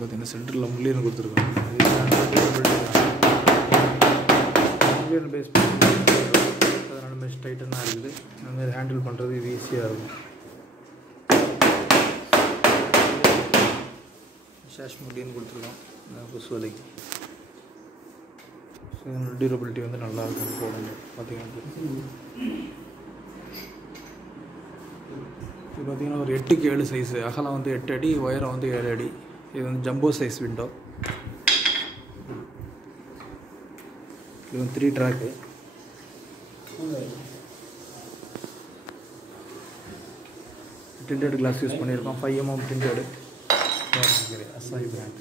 பார்த்தீங்கன்னா சென்டரில் முள்ளியன் கொடுத்துருக்காங்க. முள்ளியன் பேஸ் அதனால மெஷ் டைட்டனாக இருக்குது. அதுமாதிரி ஹேண்டில் பண்ணுறது இது ஈஸியாக இருக்கும். ஷாஷ் முள்ளியன் கொடுத்துருக்கோம் கொசு வலைக்கு. ஸோ இதோட டியூரபிலிட்டி வந்து நல்லாயிருக்கும் போடுங்க. பார்த்தீங்கன்னா இது பார்த்திங்கன்னா ஒரு 8க்கு 7 சைஸு. அகலம் வந்து 8 அடி, உயரம் வந்து 7 அடி. இது வந்து ஜம்போ சைஸ் விண்டோ. இது வந்து 3 ட்ராக்கு. டிண்டட் கிளாஸ் யூஸ் பண்ணியிருக்கோம். 5 mm டிண்டடு. Acai brand.